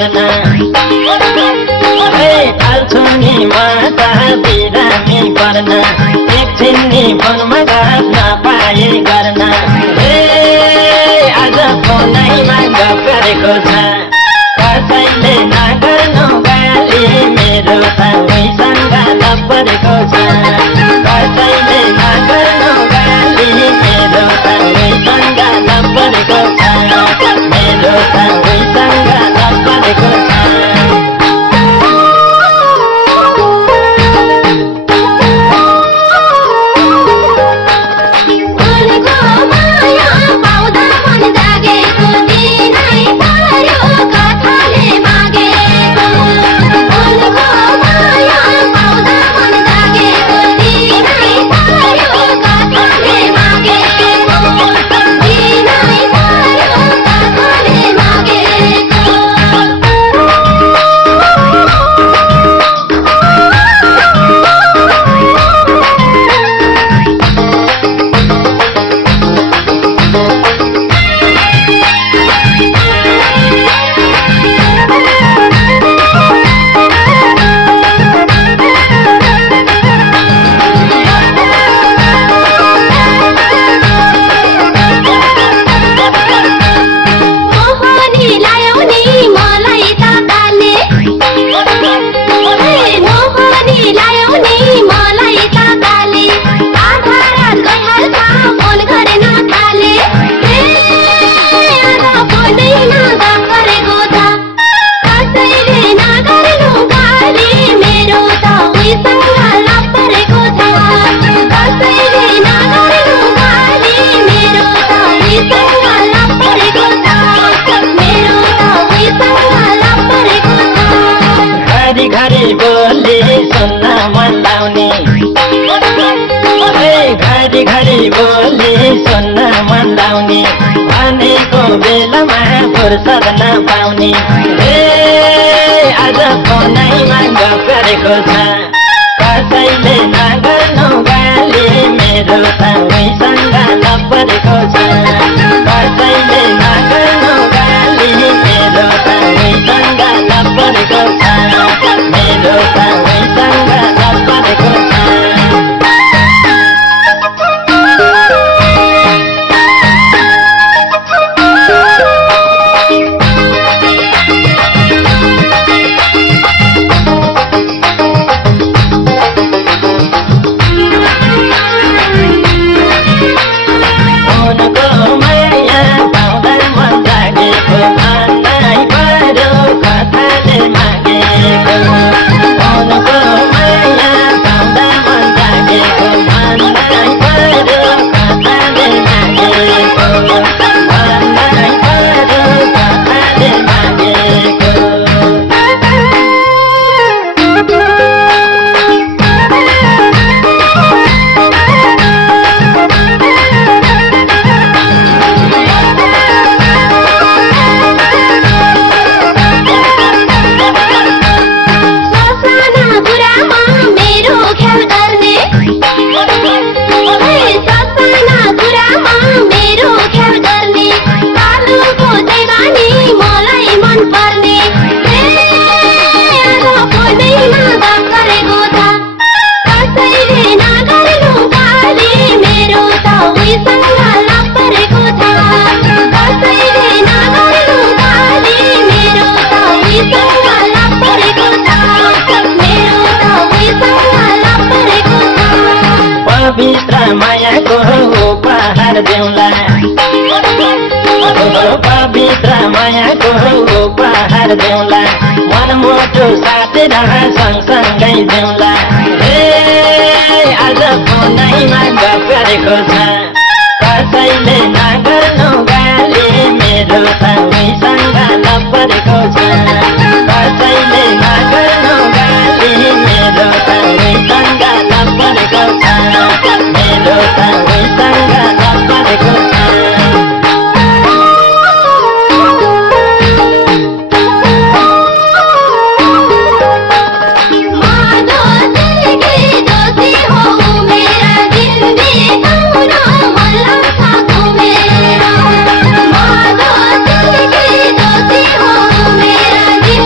गर्न फाल्छु नि माता बिरामी पर्न एकछिन नि फोनमा गफ नपाए गर्न आज फोनैमा गफ गरेको छ कसैले नगर्नु गाली मेरो त उहीसँग लभ परेको छ कसैले नगर्नु गाली मेरो त उहीसँग लभ परेको छ मेरो त उहीसँग लभ परेको छ घरी बोली सुन्न मन लाउने घरी घरी बोली सुन्न मन लाउने भनेको बेलामा फुर्सद नपाउने आज फोनैमा गफ गरेको छ कसैले नगर्नु गाली मेरो त उहीसँग लभ परेको छ कसैले नगर्नु गाली मेरो त उहीसँग लभ परेको छ मेरो त उहीसँग लभ परेको छ पवित्र मायाको उपहार देउला पवित्र मायाको उपहार देउला मनमुटु साटेर सँगसँगै देउला आज फोनैमा गफ गरेको छ कसैले नगर्नु गाली मेरो त उहीसँग लभ परेको छ कसैले नगर्नु गाली मेरो त उहीसँग लभ परेको छ मेरो त उहीसँग लभ परेको छ मेरा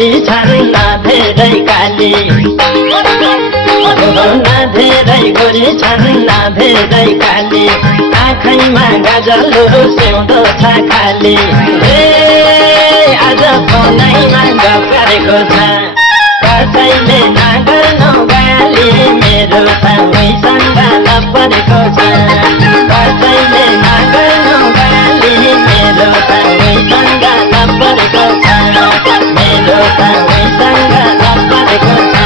गरी छन् न धेरै काली न धेरै गरी छन् न धेरै काली आँखैमा गजलो सेउँदो छ खाली आज फोनैमा गफ गरेको छ कसैले नगर्नु गाली मेरो सबैसँग लपरेको छ कसैले नगर्नु गाली मेरो सबैसँग लपरेको छ मेरो सबैसँग लपरेको छ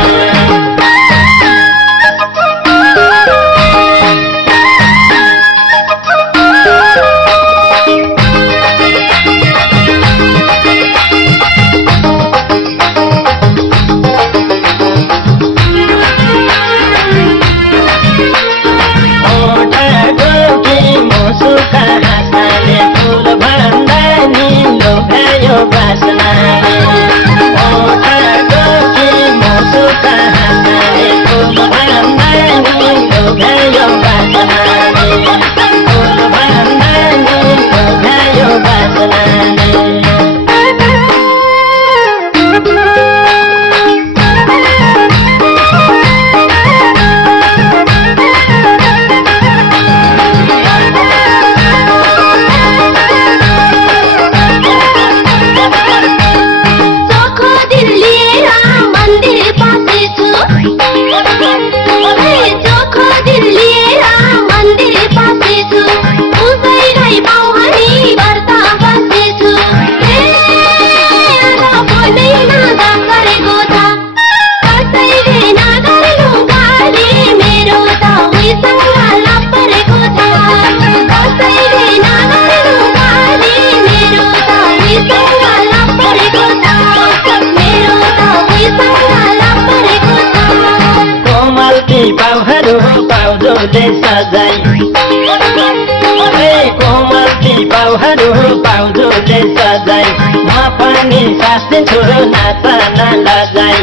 कोमलती पाउहरू पाउँदोले सजाई म पनि सास्दिन्छु नाच्न नलजाई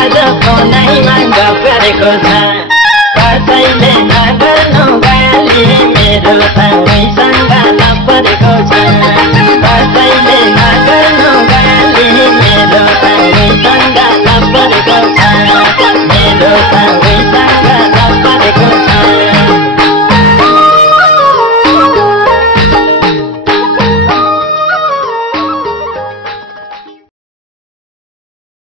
आज फोनैमा गफ गरेको छ कसैले नगर्नु गाली मेरो सबैसँग